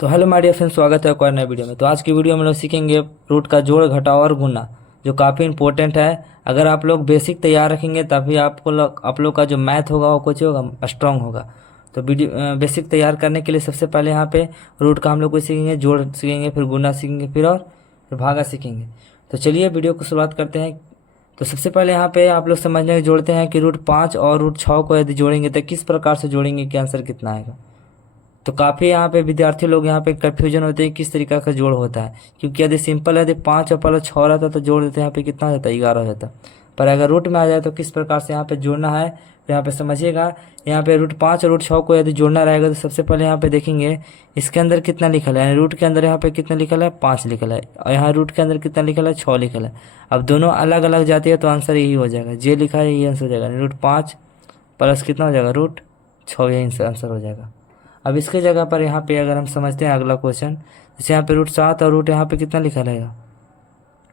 तो hello my dear friends, स्वागत है एक और नए वीडियो में। तो आज की वीडियो में हम लोग सीखेंगे रूट का जोड़, घटाव और गुना, जो काफ़ी इंपॉर्टेंट है। अगर आप लोग बेसिक तैयार रखेंगे तभी आप लोग का जो मैथ होगा वो कुछ होगा, स्ट्रांग होगा। तो वीडियो बेसिक तैयार करने के लिए सबसे पहले यहाँ पे रूट का हम लोग को सीखेंगे, जोड़ सीखेंगे, फिर गुना सीखेंगे, फिर भागा सीखेंगे। तो चलिए वीडियो को शुरुआत करते हैं। तो सबसे पहले यहाँ पे आप लोग समझने के जोड़ते हैं कि रूट 5 और रूट 6 को यदि जोड़ेंगे तो किस प्रकार से जोड़ेंगे कि आंसर कितना आएगा। तो काफ़ी यहाँ पे विद्यार्थी लोग यहाँ पे कन्फ्यूजन होते हैं किस तरीका का जोड़ होता है, क्योंकि यदि सिंपल है, यदि 5 और प्लस 6 रहता तो जोड़ देते हैं, यहाँ पे कितना हो जाता है, 11 हो जाता। पर अगर रूट में आ जाए तो किस प्रकार से यहाँ पे जोड़ना है, तो यहाँ पे समझिएगा। यहाँ पे रूट 5 और रूट 6 को यदि जोड़ना रहेगा तो सबसे पहले यहाँ पे देखेंगे इसके अंदर कितना लिखल है, यानी रूट के अंदर यहाँ पे कितना लिखल है, 5 लिखल है, और यहाँ रूट के अंदर कितना लिखल है, 6 लिखल है। अब दोनों अलग अलग जाती है तो आंसर यही हो जाएगा, जे लिखा है यही आंसर हो जाएगा। रूट 5 प्लस कितना हो जाएगा, रूट 6, यही आंसर हो जाएगा। अब इसके जगह पर यहाँ पे अगर हम समझते हैं अगला क्वेश्चन, जैसे यहाँ पे रूट 7 और रूट यहाँ पे कितना लिखा रहेगा,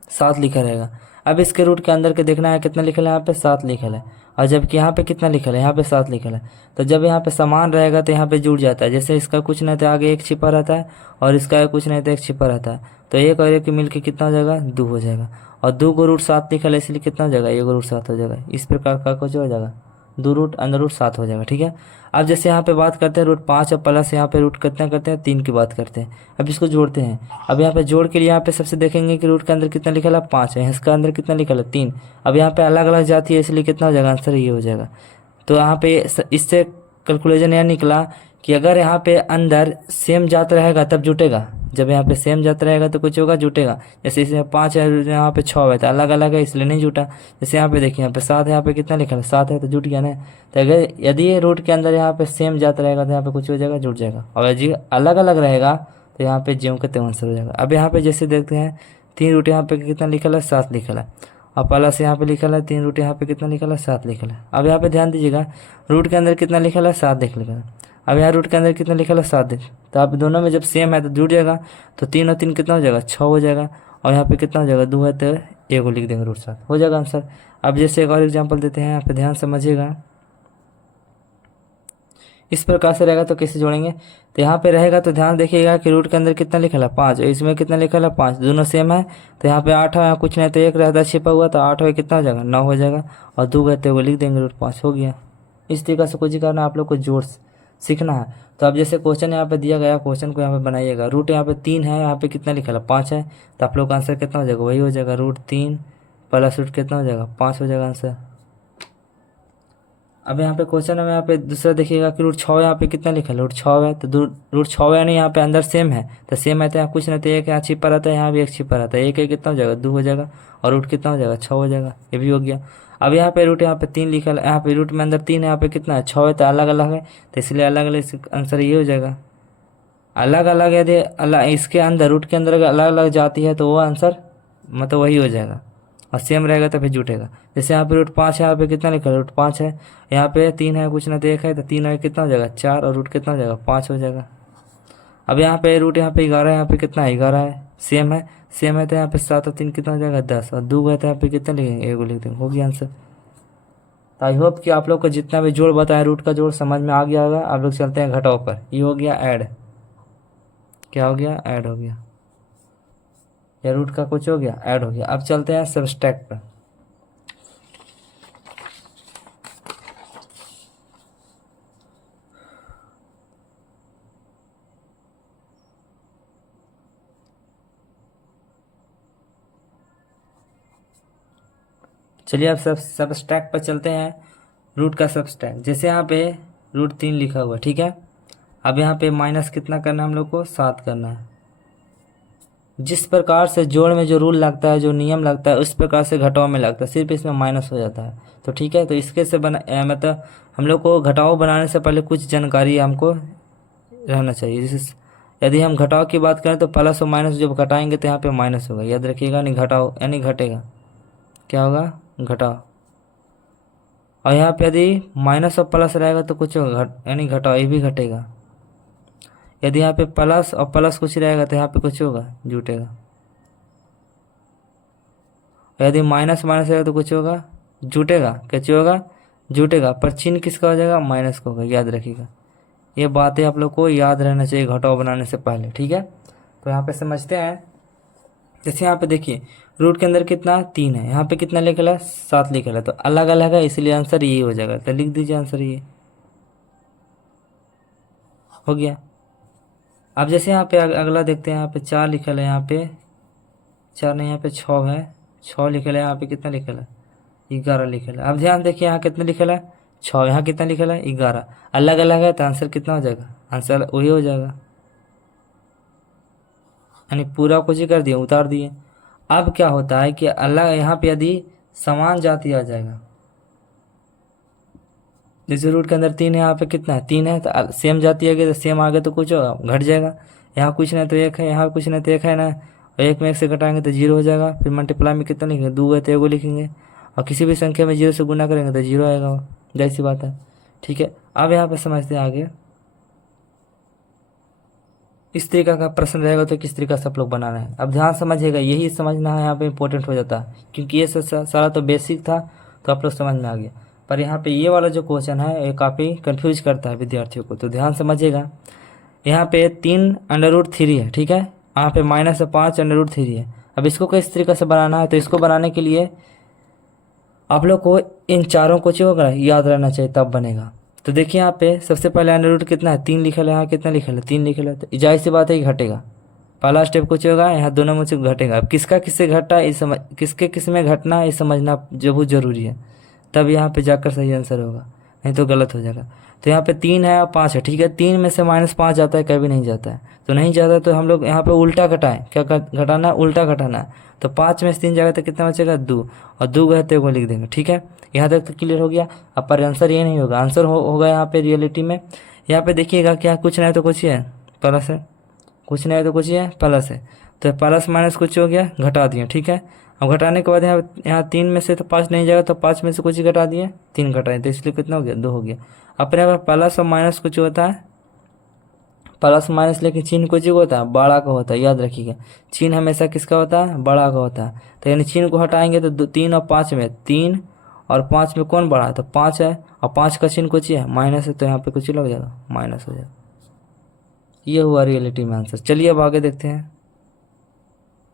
7 लिखा रहेगा। अब इसके रूट के अंदर के देखना है कितना लिखा है, यहाँ पे 7 लिखा है, और जबकि यहाँ पे कितना लिखा है, यहाँ पे 7 लिखा है। तो जब यहाँ पे समान रहेगा तो यहाँ पे जुड़ जाता है, जैसे इसका कुछ नहीं तो आगे एक छिपा रहता है और इसका कुछ नहीं तो एक छिपा रहता है, तो एक और एक मिल के कितना हो जाएगा, 2 हो जाएगा। और 2 को रूट 7 लिखा है इसलिए कितना हो जाएगा, 1 रूट 7 हो जाएगा। इस प्रकार का कुछ हो जाएगा, 2 रूट अंदर रूट 7 हो जाएगा। ठीक है। अब जैसे यहाँ पे बात करते हैं रूट 5 और प्लस यहाँ पे रूट कितना करते हैं, 3 की बात करते हैं। अब इसको जोड़ते हैं। अब यहाँ पे जोड़ के लिए यहाँ पे सबसे देखेंगे कि रूट के अंदर कितना लिखा है, 5 है, इसका अंदर कितना लिखा है, 3। अब यहाँ पे अलग अलग जाती है इसलिए कितना हो जाएगा, आंसर ये हो जाएगा। तो यहाँ पे इससे कैलकुलेशन यह निकला कि अगर यहाँ पे अंदर सेम जात रहेगा तब जुटेगा, जब यहाँ पे सेम जात रहेगा तो कुछ होगा, जुटेगा। जैसे इसमें 5 है, यहाँ पे 6 है, तो अलग अलग है इसलिए नहीं जुटा। जैसे यहाँ पे देखिए, यहाँ पे 7 है, यहाँ पे कितना लिखा है, 7 है, तो जुट गया ना। तो अगर यदि ये रूट के अंदर यहाँ पे सेम जात रहेगा तो यहाँ पे कुछ हो जाएगा, जुट जाएगा। और यदि अलग अलग रहेगा तो यहाँ पे ज्यों के त्यों आंसर हो जाएगा। अब यहाँ पे जैसे देखते हैं 3 रूट यहाँ पे कितना लिखा है, 7 लिखा है, और प्लस यहाँ पे लिखा है 3 रूट यहाँ पे कितना लिखा है, 7 लिखा है। अब यहाँ पे ध्यान दीजिएगा, रूट के अंदर कितना लिखा है, 7 लिखा है। अब यहाँ रूट के अंदर कितना लिखा है, 7 लिखा। तो आप दोनों में जब सेम है तो जुड़ जाएगा, तो 3 और 3 कितना हो जाएगा, 6 हो जाएगा। और यहाँ पे कितना हो जाएगा, 2 है तो 1 को लिख देंगे, रूट 7 हो जाएगा आंसर। अब जैसे एक और एग्जाम्पल देते हैं, यहाँ पे ध्यान समझिएगा। इस प्रकार से रहेगा तो कैसे जोड़ेंगे, तो यहाँ पे रहेगा तो ध्यान देखिएगा कि रूट के अंदर कितना लिखा है, 5, और इसमें कितना लिखा है, 5, दोनों सेम है। तो यहाँ पे 8 है, यहाँ कुछ नहीं तो एक रहता है छिपा हुआ, तो 8 है कितना हो जाएगा, 9 हो जाएगा। और 2 है तो वो लिख देंगे, रूट 5 हो गया। इस तरीके से कुछ करना, आप लोग को जोड़ सीखना है। तो अब जैसे क्वेश्चन यहाँ पे दिया गया, क्वेश्चन को यहाँ पे बनाइएगा। रूट यहाँ पे 3 है, यहाँ पे कितना लिखा है, 5 है, तो आप लोग का आंसर कितना हो जाएगा, वही हो जाएगा, रूट 3 प्लस रूट कितना हो जाएगा, 5 हो जाएगा आंसर। अब यहाँ पे क्वेश्चन में यहाँ पे दूसरा देखिएगा कि रूट 6 यहाँ पे कितना लिखा है, रूट 6 है, तो रूट 6 यानी यहाँ पे अंदर सेम है, तो सेम है तो यहाँ कुछ नहीं तो एक यहाँ छिपा रहता है, यहाँ भी एक छिपा रहता है, एक कितना हो जाएगा, 2 हो जाएगा। और रूट कितना हो जाएगा, 6 हो जाएगा, ये भी हो गया। अब यहाँ पे रूट यहाँ पे 3 लिखा है, यहाँ पे रूट में अंदर 3 है, यहाँ पे कितना है, 6 है, तो अलग अलग है, तो इसलिए अलग अलग आंसर ये हो जाएगा। अलग अलग यदि अलग इसके अंदर रूट के अंदर अगर अलग अलग जाती है तो वो आंसर मतलब वही हो जाएगा, और सेम रहेगा तो फिर जुटेगा। जैसे यहाँ पे रूट 5 है, यहाँ पे कितना लिखा है, रूट 5 है, यहाँ पे 3 है, कुछ ना तो एक है, तो 3 है कितना हो जाएगा, 4, और रूट कितना हो जाएगा, 5 हो जाएगा। अब यहाँ पे रूट यहाँ पे 11 है, यहाँ पे कितना है, 11 है, सेम है, सेम है, तो यहाँ पे 7 और 3 कितना हो जाएगा, 10, और 2 है तो यहाँ पे कितना लिखेंगे, 1 लिख देंगे, हो गया आंसर। तो आई होप कि आप लोग को जितना भी जोड़ बताया, रूट का जोड़ समझ में आ गया होगा। आप लोग चलते हैं घटाव पर। ये हो गया ऐड, क्या हो गया, ऐड हो गया, या रूट का कुछ हो गया, ऐड हो गया। अब चलते हैं सब्सट्रैक्ट पर। चलिए अब सब्सट्रैक्ट पर चलते हैं। रूट का सब्सट्रैक्ट, जैसे यहाँ पे रूट 3 लिखा हुआ, ठीक है। अब यहाँ पे माइनस कितना करना है हम लोग को, 7 करना है। जिस प्रकार से जोड़ में जो रूल लगता है, जो नियम लगता है, उस प्रकार से घटाव में लगता है, सिर्फ इसमें माइनस हो जाता है। तो ठीक है, तो इसके से मतलब हम लोग को घटाव बनाने से पहले कुछ जानकारी हमको रहना चाहिए। जैसे यदि हम घटाव की बात करें तो प्लस और माइनस जब घटाएंगे तो यहाँ पे माइनस होगा, याद रखिएगा, नहीं घटाव यानी घटेगा, क्या होगा, घटाव। और यहाँ पे यदि माइनस और प्लस रहेगा तो कुछ होगा, यानी घटाव, ये भी घटेगा। यदि यहाँ पे प्लस और प्लस कुछ रहेगा तो यहाँ पे कुछ होगा, जुटेगा। यदि माइनस माइनस रहेगा तो कुछ होगा, जुटेगा, कैसे होगा, जुटेगा। पर चिन्ह किसका हो जाएगा, माइनस का होगा, याद रखिएगा। ये बातें आप लोग को याद रहना चाहिए घटाव बनाने से पहले, ठीक है। तो यहाँ पे समझते हैं। जैसे यहाँ पे देखिए रूट के अंदर कितना 3 है, यहाँ पे कितना लिखा है 7 लिखा है, तो अलग अलग है इसलिए आंसर यही हो जाएगा। तो लिख दीजिए आंसर ये हो गया। अब जैसे यहाँ पे अगला देखते हैं, यहाँ पे 4 लिखा है, यहाँ पे 4 नहीं, यहाँ पे 6 है, 6 लिखा है, यहाँ पे कितना लिखा है 11 लिखा है। अब ध्यान देखिए यहाँ कितना लिखा है 6, यहाँ कितना लिखा है 11, अलग अलग है तो आंसर कितना हो जाएगा, आंसर वही हो जाएगा, यानी पूरा कुछ ही कर दिए उतार दिए। अब क्या होता है कि अलग यहाँ पे यदि समान जाति आ जाएगा, जैसे रूट के अंदर 3 है, यहाँ पे कितना है 3 है, तो सेम जाति आ गई तो सेम आ गया तो कुछ होगा घट जाएगा। यहाँ कुछ नहीं तो 1 है, यहाँ कुछ नहीं तो 1 है ना, और 1 में 1 से घटाएंगे तो 0 हो जाएगा। फिर मल्टीप्लाई में कितना लिखेंगे 2 है तो 1 लिखेंगे, और किसी भी संख्या में 0 से गुना करेंगे तो 0 आएगा, वो जैसी बात है, ठीक है। अब यहाँ पे समझते हैं आगे। इस तरीका का प्रश्न रहेगा तो किस तरीका से आप लोग बनाना है, अब ध्यान समझिएगा, यही समझना है यहाँ पे इंपॉर्टेंट हो जाता है, क्योंकि ये सारा तो बेसिक था तो आप लोग समझ में आ गया। पर यहाँ पे ये वाला जो क्वेश्चन है ये काफ़ी कंफ्यूज करता है विद्यार्थियों को, तो ध्यान समझिएगा। यहाँ पे 3√3 है, ठीक है, यहाँ पे -5√3 है। अब इसको किस तरीके से बनाना है, तो इसको बनाने के लिए आप लोग को इन चारों को जो होगा याद रहना चाहिए, तब बनेगा। तो देखिए यहाँ पे सबसे पहले अंडर रूट कितना है 3 लिखा है, यहाँ कितना लिखा है 3 लिखा है, तो जाहिर सी बात है कि घटेगा। पहला स्टेप कुछ होगा, यहाँ दोनों में से घटेगा। अब किसका किससे घटा है किसके किस में घटना है ये समझना जो बहुत ज़रूरी है, तब यहाँ पे जाकर सही आंसर होगा, नहीं तो गलत हो जाएगा। तो यहाँ पे 3 है और 5 है, ठीक है, 3 में से -5 जाता है, कभी नहीं जाता है, तो नहीं जाता तो हम लोग यहाँ पे उल्टा घटाएं, क्या घटाना है उल्टा घटाना है। तो 5 में से 3 जाएगा तो कितना बचेगा 2, और 2 गए तो लिख देंगे, ठीक है। यहाँ तक तो क्लियर हो गया। अब पर आंसर ये नहीं होगा, आंसर होगा यहाँ पे रियलिटी में। यहाँ पे देखिएगा क्या कुछ नहीं तो कुछ ही है प्लस है, कुछ नहीं है तो कुछ ही है प्लस है, तो प्लस माइनस कुछ हो गया घटा दिए, ठीक है। अब घटाने के बाद यहाँ 3 में से तो 5 नहीं जाएगा, तो 5 में से कुछ ही घटा दिए, 3 घटाए तो इसलिए कितना हो गया 2 हो गया। अपने यहाँ प्लस और माइनस कुछ होता है, प्लस माइनस, लेकिन चिन्ह कुछ ही होता है बड़ा का होता है, याद रखिएगा। चिन्ह हमेशा किसका होता है बड़ा का होता है। तो यानी चिन्ह को हटाएंगे तो 3 और 5 में 3 और 5 में कौन बड़ा है, तो 5 है, और 5 का चिन्ह कुछ ही है माइनस है, तो यहाँ पे कुछ ही लग जाएगा माइनस हो जाएगा। ये हुआ रियलिटी में आंसर। चलिए अब आगे देखते हैं।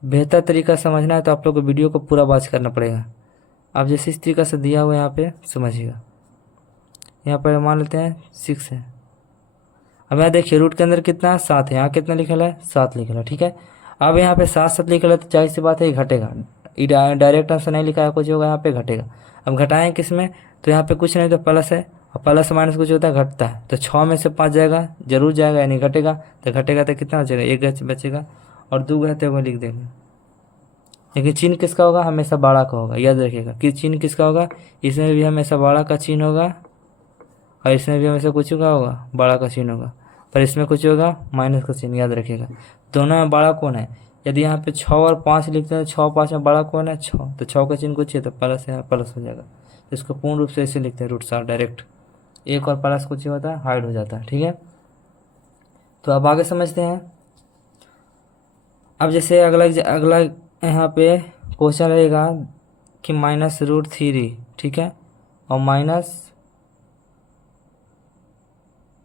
बेहतर तरीका समझना है तो आप लोग को वीडियो को पूरा वॉच करना पड़ेगा। अब जैसे इस तरीका से दिया हुआ है यहाँ पे समझिएगा, यहाँ पर मान लेते हैं 6 है। अब यहाँ देखिए रूट के अंदर कितना 7 है, यहाँ कितना लिखा है 7 लिखा है, ठीक है। अब यहाँ पे 7 लिखा है तो जाहिर सी बात है ये घटेगा, डायरेक्ट आंसर नहीं लिखा है, कुछ होगा यहाँ पे घटेगा। अब घटाएं किस में, तो यहाँ पे कुछ नहीं तो प्लस है, और प्लस माइनस कुछ होता है घटता है, तो 6 में से 5 जाएगा जरूर जाएगा, यानी घटेगा, तो घटेगा तो कितना बचेगा 1 बचेगा, और 2 है तो वो लिख देंगे। लेकिन चिन्ह किसका होगा हमेशा बड़ा का होगा, याद रखिएगा कि चिन्ह किसका होगा, इसमें भी हमेशा बड़ा का चिन्ह होगा, और इसमें भी हमेशा कुछ का होगा बड़ा का चिन्ह होगा, पर इसमें कुछ होगा माइनस का चिन्ह, याद रखिएगा। दोनों में बड़ा कौन है, यदि यहाँ पे 6 और 5 लिखते हैं, 6 5 में बड़ा कौन है 6, तो 6 का चिन्ह कुछ है तो प्लस है, प्लस हो जाएगा। तो इसको पूर्ण रूप से ऐसे लिखते हैं √7 डायरेक्ट, एक और प्लस कुछ होता है हाइड हो जाता है, ठीक है। तो अब आगे समझते हैं। अब जैसे अगला यहाँ पे क्वेश्चन रहेगा कि -√3, ठीक है, और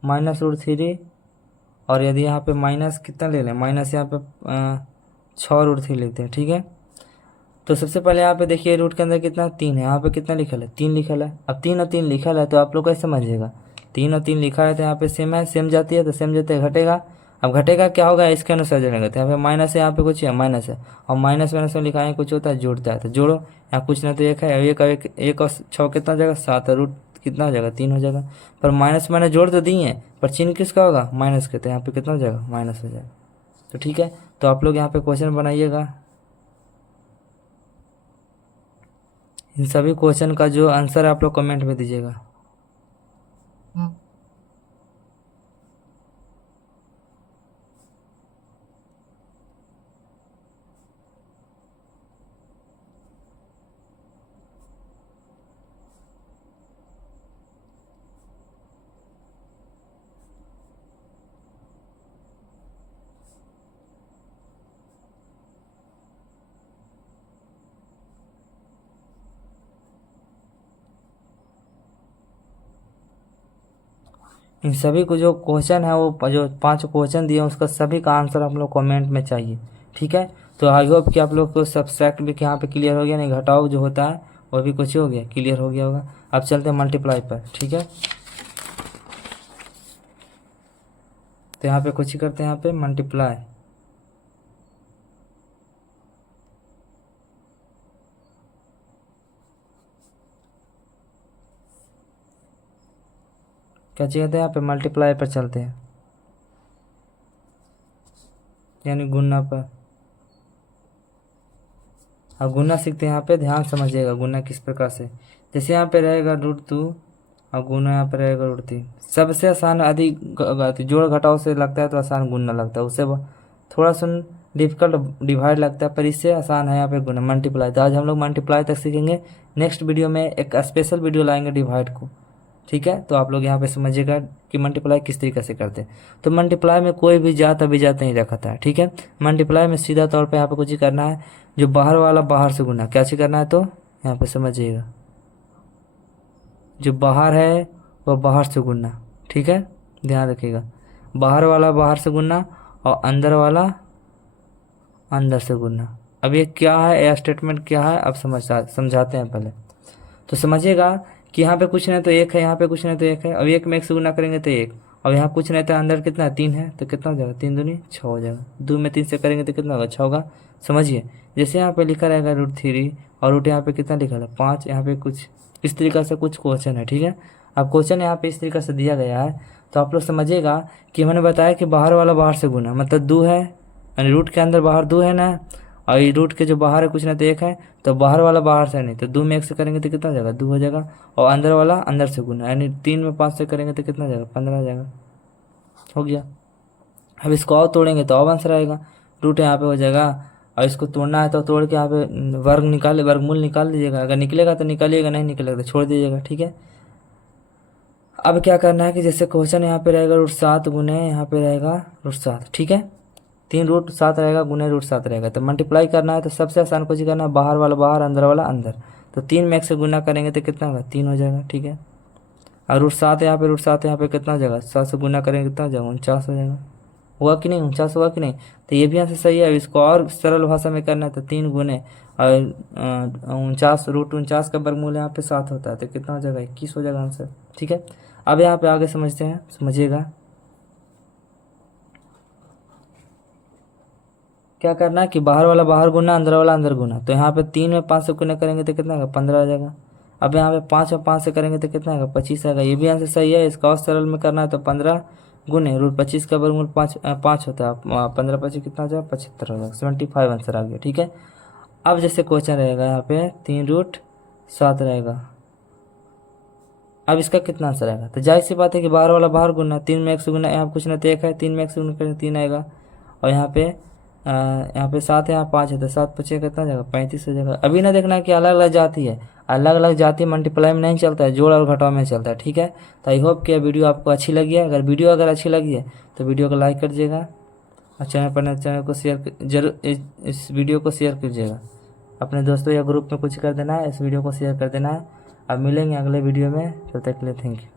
-√3, और यदि यहाँ पे माइनस कितना ले लें, माइनस यहाँ पे 6√3 लेते हैं, ठीक है। तो सबसे पहले यहाँ पे देखिए रूट के अंदर कितना 3 है, यहाँ पे कितना लिखा है 3 लिखा है। अब 3 और 3 लिखा है तो आप लोग कैसे समझिएगा, 3 और 3 लिखा है तो यहाँ पे सेम है, सेम जाती है तो सेम जाते है घटेगा। अब घटेगा क्या होगा इसके अनुसार जानेगा, तो यहाँ पे माइनस है, यहाँ पे कुछ है माइनस है, और माइनस माइनस में लिखा है कुछ होता है जोड़ता है, तो जोड़ो, यहाँ कुछ ना तो 1 है, एक और 6 कितना हो जाएगा 7, रूट कितना हो जाएगा 3 हो जाएगा। पर माइनस माइनस जोड़ तो दिए हैं, पर चिन्ह किसका होगा माइनस के, तो यहाँ पे कितना हो जाएगा माइनस हो जाएगा। तो ठीक है, तो आप लोग यहाँ पे क्वेश्चन बनाइएगा, इन सभी क्वेश्चन का जो आंसर है आप लोग कमेंट में दीजिएगा। इन सभी को जो क्वेश्चन है वो जो 5 क्वेश्चन दिए उसका सभी का आंसर हम लोग कमेंट में चाहिए। ठीक है, तो आई होप कि आप लोग को सब्सट्रैक्ट भी यहाँ पे क्लियर हो गया, नहीं घटाव जो होता है वो भी कुछ हो गया, क्लियर हो गया होगा। अब चलते हैं मल्टीप्लाई पर। ठीक है, तो यहाँ पे कुछ ही करते हैं, यहाँ पे मल्टीप्लाई। क्या चाहिए था, यहाँ पे मल्टीप्लाई पर चलते हैं, यानी गुना पर। अब गुना सीखते हैं, यहाँ पे ध्यान समझिएगा गुना किस प्रकार से। जैसे यहाँ पे रहेगा √2 और गुना यहाँ पे रहेगा √3। सबसे आसान अधिक जोड़ घटाव से लगता है तो आसान गुना लगता है, उससे थोड़ा सा डिफिकल्ट डिवाइड लगता है, पर इससे आसान है यहाँ पे गुना मल्टीप्लाई। तो आज हम लोग मल्टीप्लाई तक सीखेंगे। नेक्स्ट वीडियो में एक स्पेशल वीडियो लाएंगे डिवाइड को। ठीक है, तो आप लोग यहाँ पे समझिएगा कि मल्टीप्लाई किस तरीके से करते हैं। तो मल्टीप्लाई में कोई भी जात अभिजात नहीं रखा था। ठीक है, मल्टीप्लाई में सीधा तौर पे यहाँ पे कुछ ही करना है, जो बाहर वाला बाहर से गुना। क्या चीज करना है, तो यहाँ पे समझिएगा, जो बाहर है वह बाहर से गुना। ठीक है, ध्यान रखिएगा, बाहर वाला बाहर से गुना और अंदर वाला अंदर से गुना। अब ये क्या है, यह स्टेटमेंट क्या है, अब समझाते हैं पहले। तो समझिएगा कि यहाँ पे कुछ नहीं तो एक है, यहाँ पे कुछ नहीं तो एक है। अब एक में एक से गुना करेंगे तो एक, और यहाँ कुछ नहीं तो अंदर कितना है, 3 है, तो कितना हो जाएगा, 3 दूनी 6 हो जाएगा। 2 में 3 से करेंगे तो कितना होगा, 6 होगा। समझिए, जैसे यहाँ पे लिखा रहेगा √3 और रूट यहाँ पे कितना लिखा है, 5। यहाँ पे कुछ इस तरीके से कुछ क्वेश्चन है। ठीक है, अब क्वेश्चन यहाँ पे इस तरीके से दिया गया है, तो आप लोग समझिएगा कि मैंने बताया कि बाहर वाला बाहर से गुना, मतलब 2 है, यानी रूट के अंदर बाहर 2 है ना, और ये रूट के जो बाहर है कुछ ना तो 1 है, तो बाहर वाला बाहर से नहीं, तो 2 में 1 से करेंगे तो कितना हो जाएगा, 2 हो जाएगा। और अंदर वाला अंदर से गुना, यानी 3 में 5 से करेंगे तो कितना हो जाएगा, 15 हो जाएगा। हो गया। अब इसको और तोड़ेंगे तो और आंसर आएगा, रूट यहाँ पे हो जाएगा। और इसको तोड़ना है तो तोड़ के यहाँ पे वर्गमूल निकाल लीजिएगा। अगर निकलेगा तो निकालिएगा, नहीं निकलेगा तो छोड़ दीजिएगा। ठीक है, अब क्या करना है कि जैसे क्वेश्चन यहाँ पे रहेगा √7 गुने यहाँ पे रहेगा √7। ठीक है, 3 √7 रहेगा गुने √7 रहेगा, तो मल्टीप्लाई करना है तो सबसे आसान कुछ करना है, बाहर वाला बाहर अंदर वाला अंदर। तो 3 में 1 से गुना करेंगे तो कितना होगा, 3 हो जाएगा। ठीक है, और √7 यहाँ पे कितना हो जाएगा, 7 से गुना करेंगे कितना हो जाएगा, 49 हो जाएगा। हुआ कि नहीं, 49 हुआ कि नहीं। तो ये भी यहाँ से सही है। इसको और सरल भाषा में करना है तो 3 गुने और 49 √49 का वर्गमूल यहाँ पे 7 होता है, तो कितना हो जाएगा, 21 हो जाएगा आंसर। ठीक है, अब यहाँ पे आगे समझते हैं, समझिएगा क्या करना है कि बाहर वाला बाहर गुना अंदर वाला अंदर गुना। तो यहाँ पे 3 में 5 से गुना करेंगे तो कितना आएगा, 15 आ जाएगा। अब यहाँ पे 5 और 5 से करेंगे तो कितना आएगा, 25 आएगा। ये भी आंसर सही है। इसका और सरल में करना है तो 15 गुने √25 का वर्गमूल 5 होता है, 15 25 कितना हो जाएगा, 75 हो जाएगा। 75 आंसर आ गया। ठीक है, अब जैसे क्वेश्चन रहेगा यहाँ पे 3 √7 रहेगा, अब इसका कितना आंसर आएगा। तो जाहिर सी बात है कि बाहर वाला बाहर गुना, 3 में 1 से गुना, यहाँ कुछ ना तो 1 है, 3 में 1 से गुना करेंगे 3 आएगा। और यहाँ पे 7 है, यहाँ 5 है, तो 7 5 कितना हो जाएगा, 35 हो जाएगा। अभी ना देखना कि अलग अलग जाति है, अलग अलग जाति मल्टीप्लाई में नहीं चलता है, जोड़ और घटाव में चलता है। ठीक है, तो आई होप कि यह वीडियो आपको अच्छी लगी है। अगर वीडियो अच्छी लगी है तो वीडियो को लाइक कर दीजिएगा, और चैनल को शेयर जरूर, इस वीडियो को शेयर कीजिएगा अपने दोस्तों या ग्रुप में कुछ कर देना है, इस वीडियो को शेयर कर देना है। अब मिलेंगे अगले वीडियो में, तब तक के लिए थैंक यू।